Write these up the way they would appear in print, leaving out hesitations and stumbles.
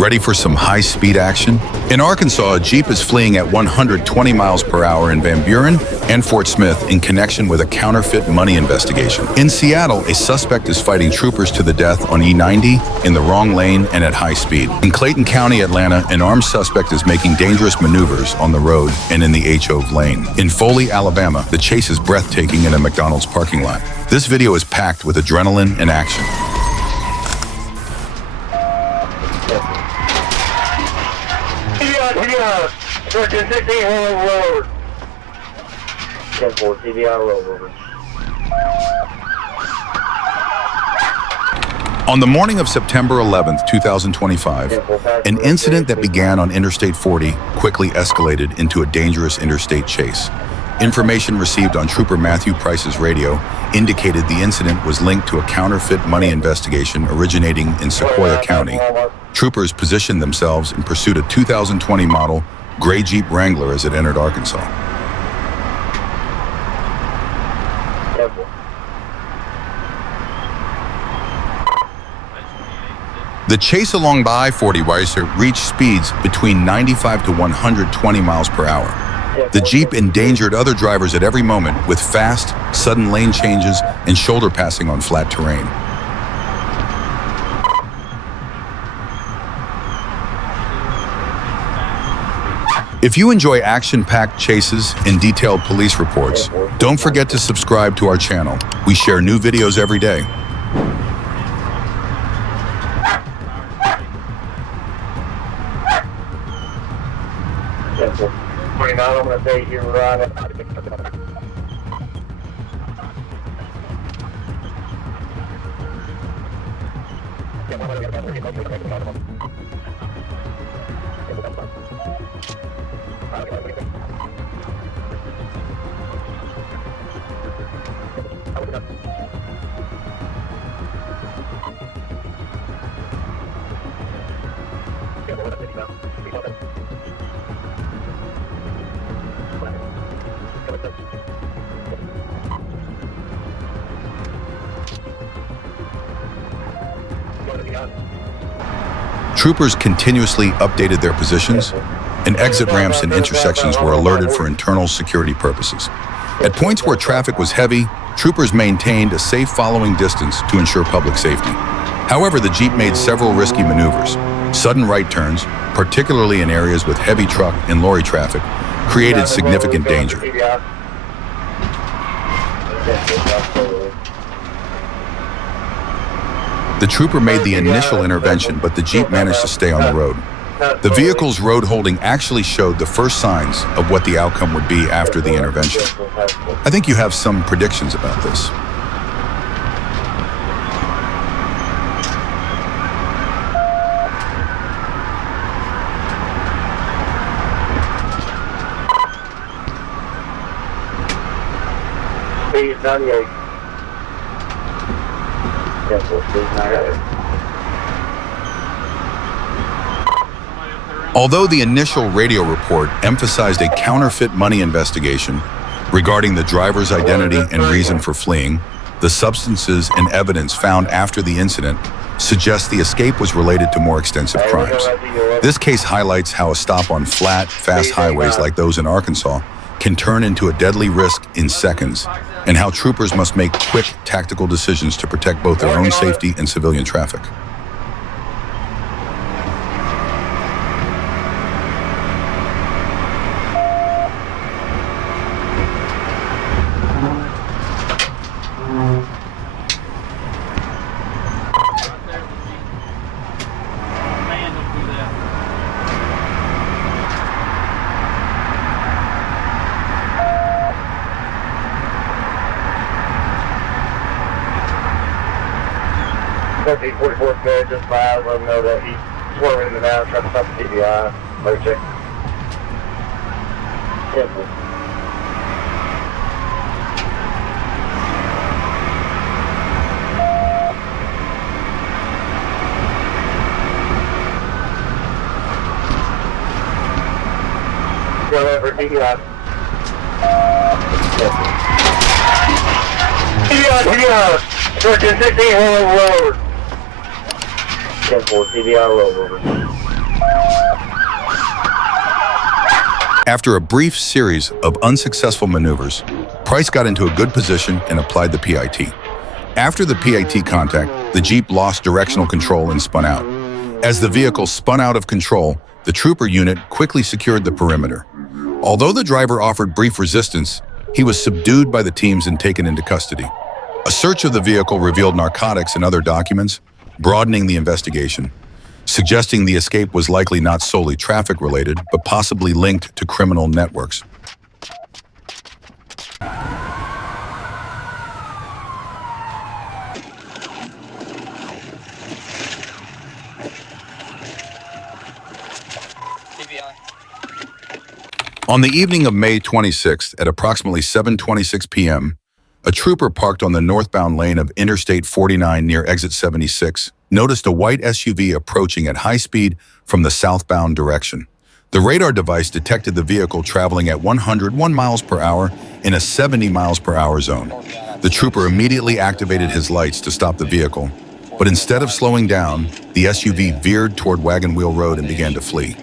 Ready for some high-speed action? In Arkansas, a Jeep is fleeing at 120 miles per hour in Van Buren and Fort Smith in connection with a counterfeit money investigation. In Seattle, a suspect is fighting troopers to the death on E90 in the wrong lane and at high speed. In Clayton County, Atlanta, an armed suspect is making dangerous maneuvers on the road and in the H-Ove lane. In Foley, Alabama, the chase is breathtaking in a McDonald's parking lot. This video is packed with adrenaline and action. Searching 16 Road. 10-4 CBR road over. On the morning of September 11th, 2025, an incident that began on Interstate 40 quickly escalated into a dangerous interstate chase. Information received on Trooper Matthew Price's radio indicated the incident was linked to a counterfeit money investigation originating in Sequoyah County. Troopers positioned themselves in pursuit of 2020 model gray Jeep Wrangler as it entered Arkansas. The chase along the I-40 reached speeds between 95 to 120 miles per hour. The Jeep endangered other drivers at every moment with fast, sudden lane changes and shoulder passing on flat terrain. If you enjoy action-packed chases and detailed police reports, don't forget to subscribe to our channel. We share new videos every day. I'm going to say you're right. Troopers continuously updated their positions, and exit ramps and intersections were alerted for internal security purposes. At points where traffic was heavy, troopers maintained a safe following distance to ensure public safety. However, the Jeep made several risky maneuvers. Sudden right turns, particularly in areas with heavy truck and lorry traffic, created significant danger. The trooper made the initial intervention, but the Jeep managed to stay on the road. The vehicle's road holding actually showed the first signs of what the outcome would be after the intervention. I think you have some predictions about this. Although the initial radio report emphasized a counterfeit money investigation regarding the driver's identity and reason for fleeing, the substances and evidence found after the incident suggest the escape was related to more extensive crimes. This case highlights how a stop on flat, fast highways like those in Arkansas can turn into a deadly risk in seconds, and how troopers must make quick, tactical decisions to protect both their own safety and civilian traffic. He's 44th bed, just by, let him know that he's swerving in the now, trying to stop the TBI. Motor check. 10-4. Whatever, TBI. TBI! Searching 16 Road. 10-4 CBR roll over. After a brief series of unsuccessful maneuvers, Price got into a good position and applied the PIT. After the PIT contact, the Jeep lost directional control and spun out. As the vehicle spun out of control, the trooper unit quickly secured the perimeter. Although the driver offered brief resistance, he was subdued by the teams and taken into custody. A search of the vehicle revealed narcotics and other documents, broadening the investigation, suggesting the escape was likely not solely traffic-related, but possibly linked to criminal networks. On the evening of May 26th at approximately 7:26 p.m., a trooper parked on the northbound lane of Interstate 49 near Exit 76 noticed a white SUV approaching at high speed from the southbound direction. The radar device detected the vehicle traveling at 101 miles per hour in a 70 miles per hour zone. The trooper immediately activated his lights to stop the vehicle, but instead of slowing down, the SUV veered toward Wagon Wheel Road and began to flee.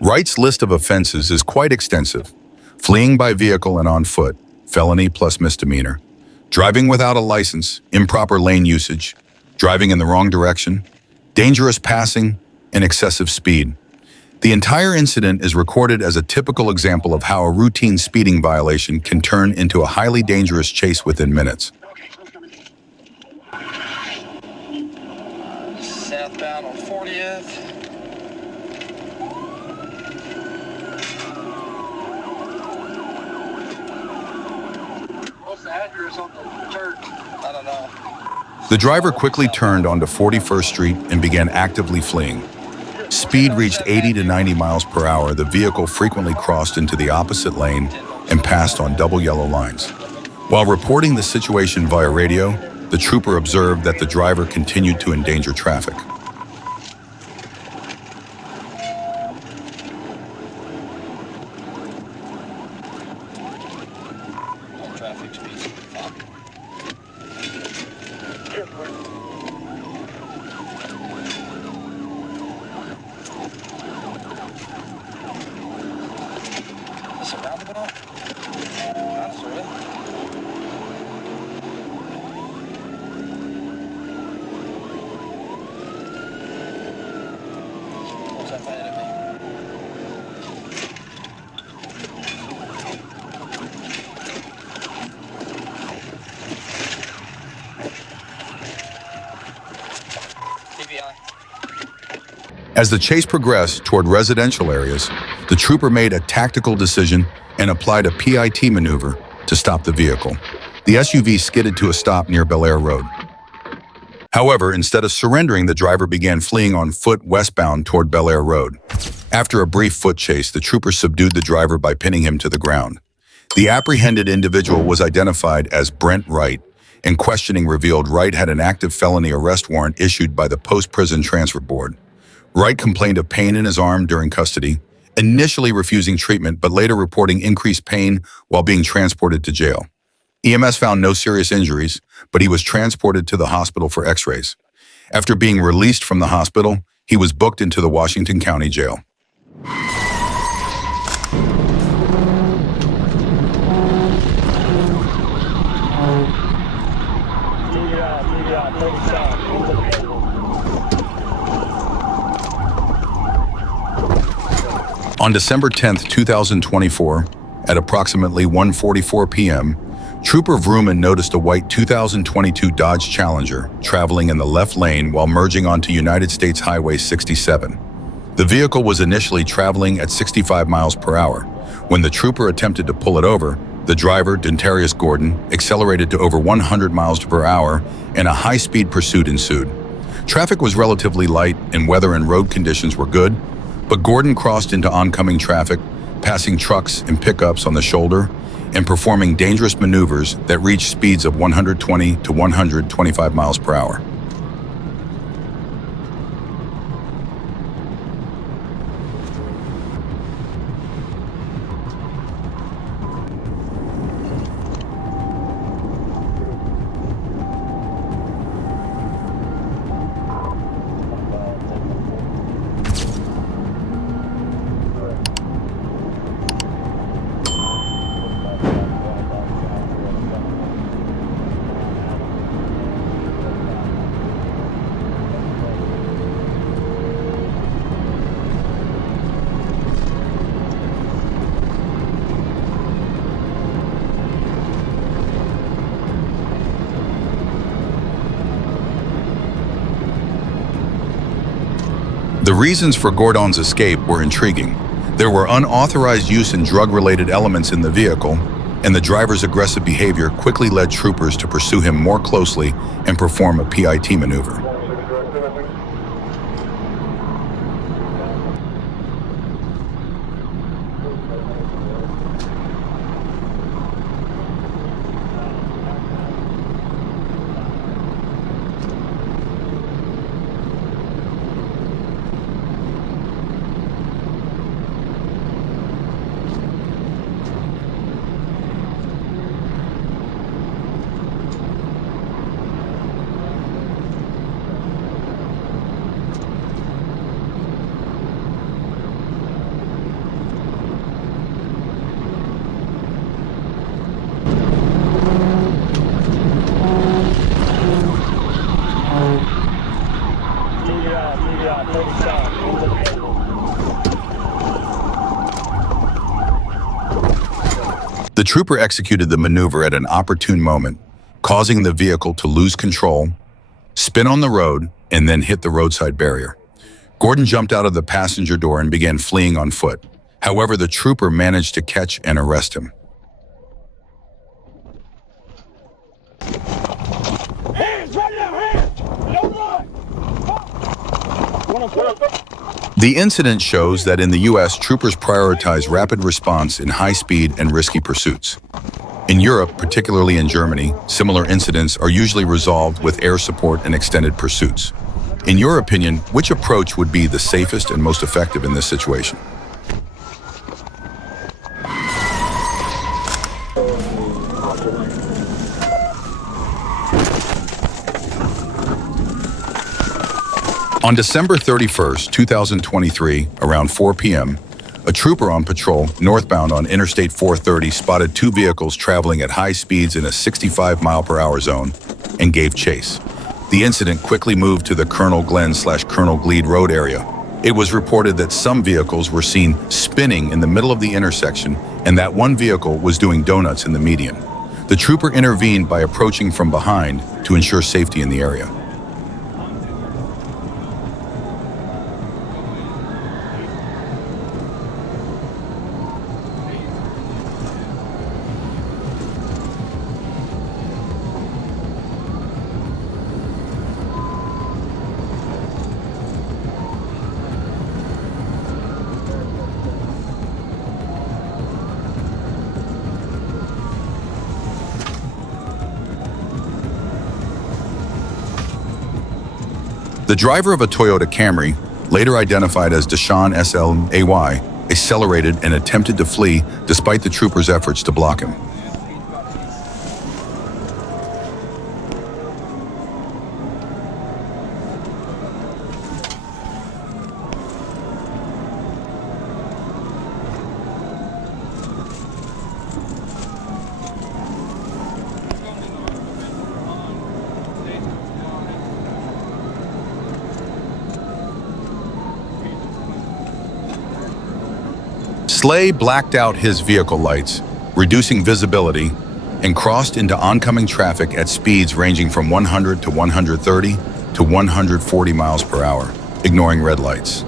Wright's list of offenses is quite extensive: fleeing by vehicle and on foot, felony plus misdemeanor; driving without a license, improper lane usage; driving in the wrong direction; dangerous passing; and excessive speed. The entire incident is recorded as a typical example of how a routine speeding violation can turn into a highly dangerous chase within minutes. Southbound on 40th. What's the address on the church? I don't know. The driver quickly turned onto 41st Street and began actively fleeing. Speed reached 80 to 90 miles per hour. The vehicle frequently crossed into the opposite lane and passed on double yellow lines. While reporting the situation via radio, the trooper observed that the driver continued to endanger traffic. Traffic speeds. Is it roundabout? Not sort of. What's that fighting at me? As the chase progressed toward residential areas, the trooper made a tactical decision and applied a PIT maneuver to stop the vehicle. The SUV skidded to a stop near Bel Air Road. However, instead of surrendering, the driver began fleeing on foot westbound toward Bel Air Road. After a brief foot chase, the trooper subdued the driver by pinning him to the ground. The apprehended individual was identified as Brent Wright, and questioning revealed Wright had an active felony arrest warrant issued by the Post-Prison Transfer Board. Wright complained of pain in his arm during custody, initially refusing treatment but later reporting increased pain while being transported to jail. EMS found no serious injuries, but he was transported to the hospital for x-rays. After being released from the hospital, he was booked into the Washington County Jail. On December 10, 2024, at approximately 1:44 p.m., Trooper Vrooman noticed a white 2022 Dodge Challenger traveling in the left lane while merging onto United States Highway 67. The vehicle was initially traveling at 65 miles per hour. When the trooper attempted to pull it over, the driver, Dentarius Gordon, accelerated to over 100 miles per hour and a high-speed pursuit ensued. Traffic was relatively light and weather and road conditions were good, but Gordon crossed into oncoming traffic, passing trucks and pickups on the shoulder and performing dangerous maneuvers that reached speeds of 120 to 125 miles per hour. The reasons for Gordon's escape were intriguing. There were unauthorized use and drug-related elements in the vehicle, and the driver's aggressive behavior quickly led troopers to pursue him more closely and perform a PIT maneuver. The trooper executed the maneuver at an opportune moment, causing the vehicle to lose control, spin on the road, and then hit the roadside barrier. Gordon jumped out of the passenger door and began fleeing on foot. However, the trooper managed to catch and arrest him. Hands right now, hands! Don't run! The incident shows that in the U.S., troopers prioritize rapid response in high-speed and risky pursuits. In Europe, particularly in Germany, similar incidents are usually resolved with air support and extended pursuits. In your opinion, which approach would be the safest and most effective in this situation? On December 31st, 2023, around 4 p.m., a trooper on patrol northbound on Interstate 430 spotted two vehicles traveling at high speeds in a 65-mile-per-hour zone and gave chase. The incident quickly moved to the Colonel Glenn/Colonel Gleed Road area. It was reported that some vehicles were seen spinning in the middle of the intersection and that one vehicle was doing donuts in the median. The trooper intervened by approaching from behind to ensure safety in the area. The driver of a Toyota Camry, later identified as Deshaun S.L.A.Y., accelerated and attempted to flee despite the trooper's efforts to block him. Slay blacked out his vehicle lights, reducing visibility, and crossed into oncoming traffic at speeds ranging from 100 to 130 to 140 miles per hour, ignoring red lights.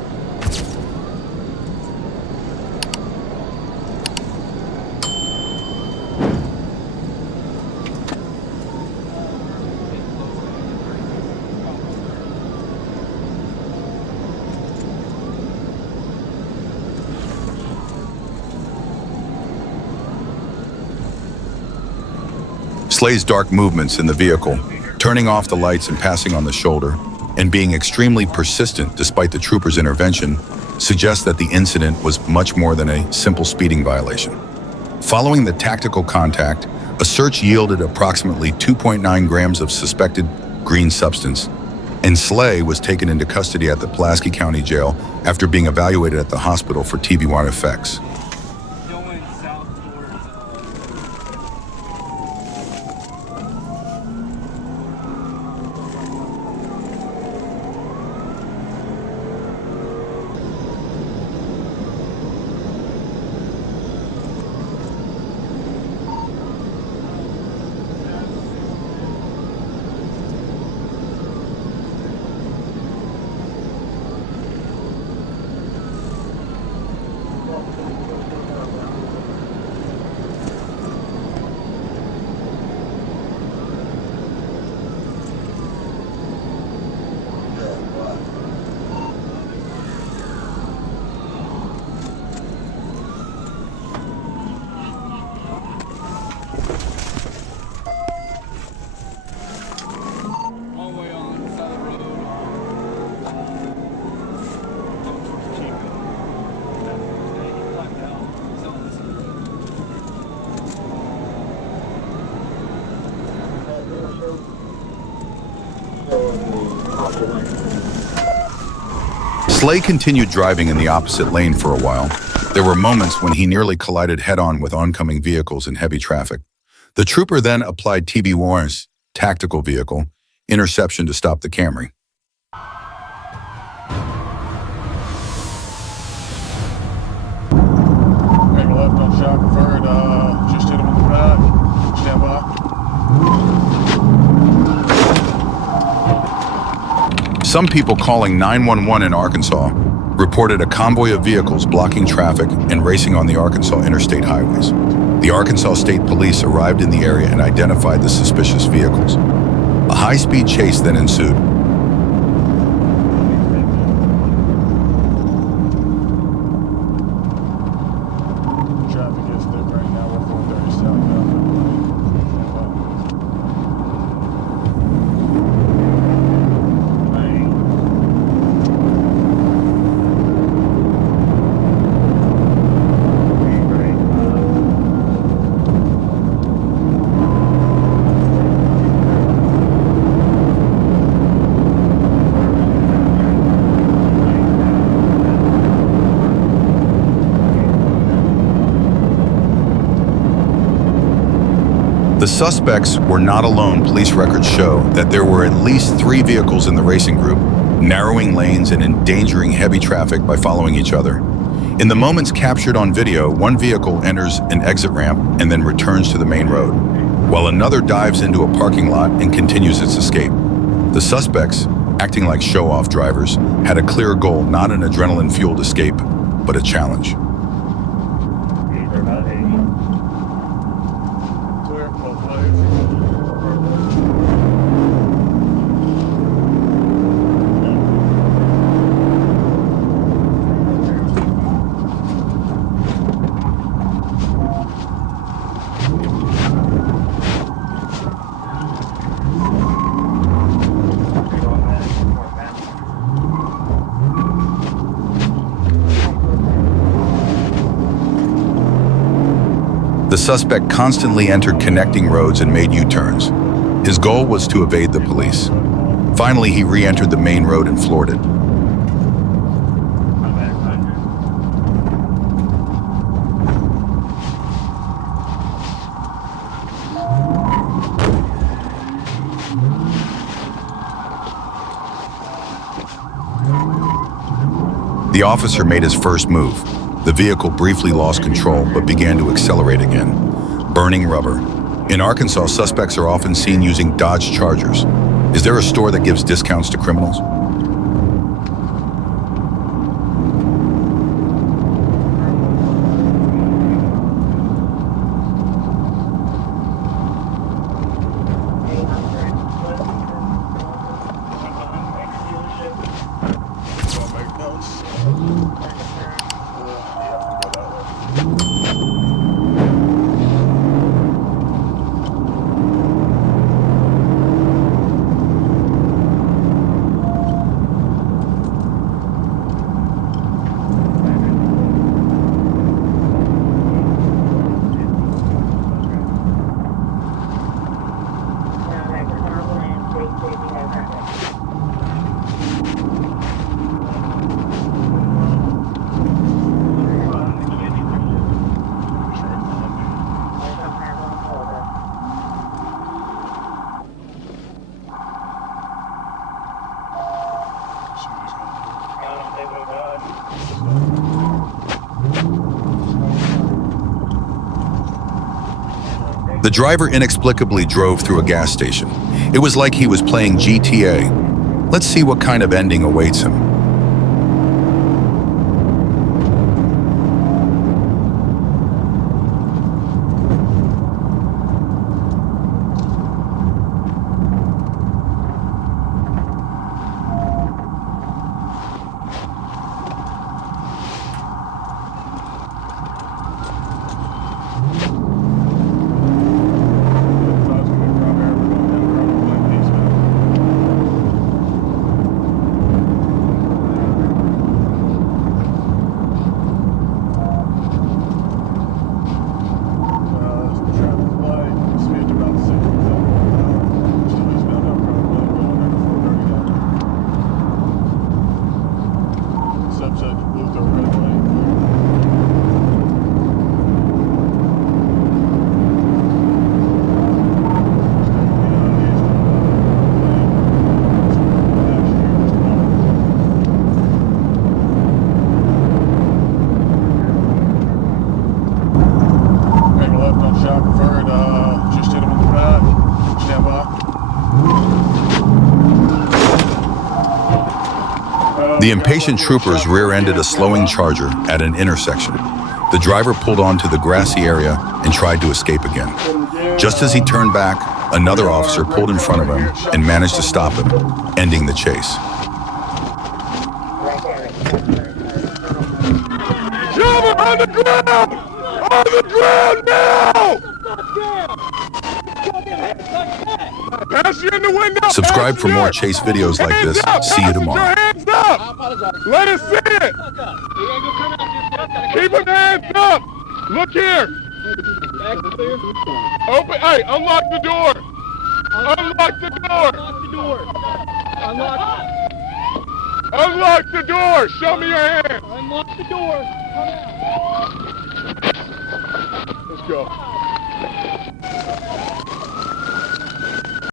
Slay's dark movements in the vehicle, turning off the lights and passing on the shoulder, and being extremely persistent despite the trooper's intervention, suggests that the incident was much more than a simple speeding violation. Following the tactical contact, a search yielded approximately 2.9 grams of suspected green substance, and Slay was taken into custody at the Pulaski County Jail after being evaluated at the hospital for TB1 effects. Slay continued driving in the opposite lane for a while. There were moments when he nearly collided head-on with oncoming vehicles in heavy traffic. The trooper then applied TB Warren's tactical vehicle interception to stop the Camry. Make a left on shot preferred, just hit him in the back. Stand by. Some people calling 911 in Arkansas reported a convoy of vehicles blocking traffic and racing on the Arkansas interstate highways. The Arkansas State Police arrived in the area and identified the suspicious vehicles. A high-speed chase then ensued. Traffic is thick right now. We're 430 southbound. The suspects were not alone. Police records show that there were at least 3 vehicles in the racing group, narrowing lanes and endangering heavy traffic by following each other. In the moments captured on video, one vehicle enters an exit ramp and then returns to the main road, while another dives into a parking lot and continues its escape. The suspects, acting like show-off drivers, had a clear goal, not an adrenaline-fueled escape, but a challenge. Clear, both ways. The suspect constantly entered connecting roads and made U-turns. His goal was to evade the police. Finally, he re-entered the main road and floored it. The officer made his first move. The vehicle briefly lost control but began to accelerate again, burning rubber. In Arkansas, suspects are often seen using Dodge Chargers. Is there a store that gives discounts to criminals? Wanna make notes? The driver inexplicably drove through a gas station. It was like he was playing GTA. Let's see what kind of ending awaits him. The impatient troopers rear-ended a slowing charger at an intersection. The driver pulled onto the grassy area and tried to escape again. Just as he turned back, another officer pulled in front of him and managed to stop him, ending the chase. Driver on the ground! On the ground now! Pass you in the window! Subscribe for more chase videos like this. See you tomorrow. Hands up! Let us see it! Keep your hands up! Look here! Open, hey, unlock the door! Unlock the door! Unlock the door! Show me your hand! Unlock the door. Let's go.